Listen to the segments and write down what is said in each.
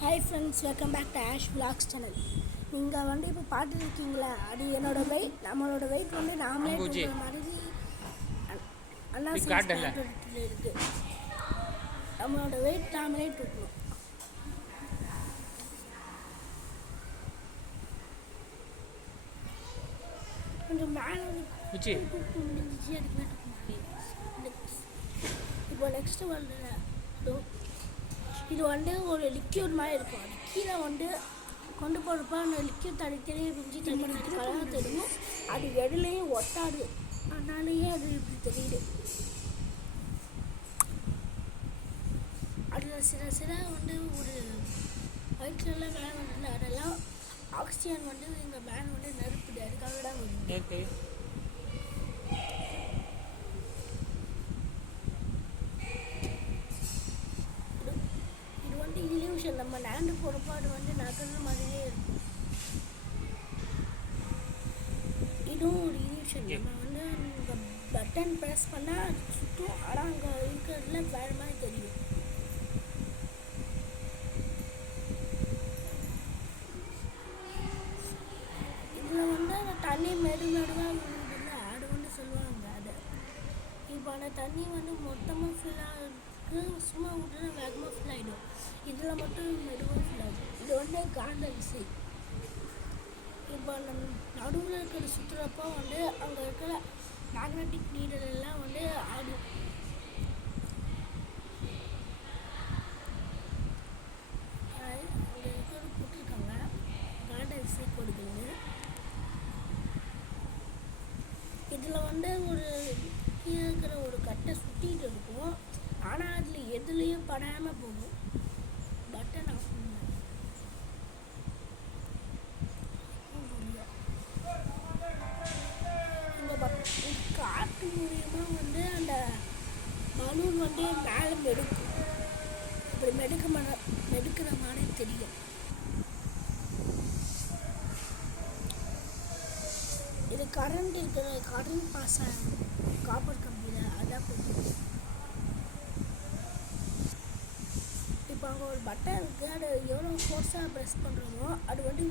Hi friends, welcome back to Ash vlogs channel. நீங்கள் வந்து இப்போ பார்த்துருக்கீங்களா, அது என்னோட வெயிட். நம்மளோட வெயிட் வந்து நாமளே தூங்குற மாதிரி அண்ணா இருக்குது. நம்மளோட வெயிட் நாமளே தூக்கணும். கொஞ்சம் மேலே தூக்க முடிஞ்சிச்சு, அதுக்கு மேலே தூக்க முடியும். இப்போ நெக்ஸ்ட்டு வந்து இது வந்து ஒரு லிக்யூட் மாதிரி இருக்கும். அது கீழே வந்து கொண்டு போகிறப்ப அந்த லிக்யூட் தனித்தனியே பிரிஞ்சு தனி கலராக தெரியும். அது எதுலேயும் ஒட்டாது, அதனாலேயே அது இப்படி தெரியுது. அதில் சில வந்து ஒரு வயிற்றுல மேலே வந்து அதெல்லாம் ஆக்சிஜன் வந்து எங்கள் மேலே வந்து நெருப்புது, அதுக்காக தான் வருது. இல்யூஷன், நம்ம லேண்டு போகிறப்போ அது வந்து நகர்ற மாதிரியே இருக்கும். இதுவும் ஒரு இல்யூஷன். நம்ம வந்து இந்த பட்டன் ப்ரெஸ் பண்ணால் அது சுற்றும், ஆனால் அங்கே இருக்கிறதுல வேறு மாதிரி தெரியும். இதில் வந்து அந்த தண்ணி மெதுவாக விழுதுல, அது வந்து சொல்லுவாங்க. அது இப்போ அந்த தண்ணி வந்து மொத்தமாக ஃபில் ஆகிறதுக்கு சும்மா விட்டுனா வேகமாக ஃபில் ஆகிடும். இதில் மட்டும் மெதுவாக ஃபில் ஆகும். இது வந்து காந்த விசை. இப்போ நம்ம நடுவில் இருக்கிற சுற்றுறப்போ வந்து அங்கே இருக்கிற மேக்னட்டிக் நீடல் எல்லாம் வந்து ஆடும். அங்கே இருக்கிறது போட்டிருக்காங்க காந்த விசை கொடுக்குது. இதில் வந்து ஒரு கீழே இருக்கிற ஒரு கட்டை சுற்றிட்டு இருக்கும், ஆனால் அதில் எதுலேயும் படாமல் போகும். பட்டன் ஆஃப் பண்ண இந்த காற்று மூலியமாக வந்து அந்த பலூன் வந்து மேலே மெடுக்கும். இப்படி மெடுக்கிற மாதிரி தெரியும். இது கரண்ட் இருக்கிற கரண்ட் பாஸ் ஆகும் காப்பர் கம்பியில், அதான் போகும். இப்போ அங்கே ஒரு பட்டன் இருக்குது, அது எவ்வளோ ஃபோர்ஸாக ப்ரெஸ் பண்ணுறோமோ அது வந்து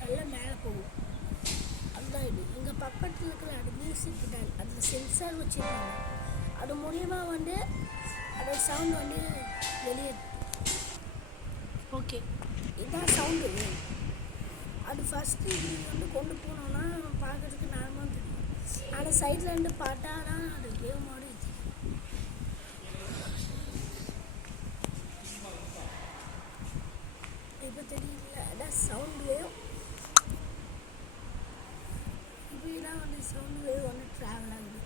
நல்லா மேலே போகும். அதுதான் இது. இங்கே பக்கத்தில் இருக்கிற அது மியூசிக் கிட்டார், அதில் சென்சார் வச்சுருக்காங்க. அது மூலியமாக வந்து அதோட சவுண்ட் வந்து வெளியே. ஓகே, இதுதான் சவுண்டு. அது ஃபஸ்ட்டு இது வந்து கொண்டு போனோன்னா பார்க்குறதுக்கு நார்மலாக தெரியும், ஆனால் சைடில் இருந்து பார்த்தா தான் அது வேவ் மாதிரி தெரியும். இப்போ தெரியல, அதான் சவுண்ட் வேவ். இப்படிதான் வந்து சவுண்ட் வேவ் வந்து ட்ராவல் ஆகுது.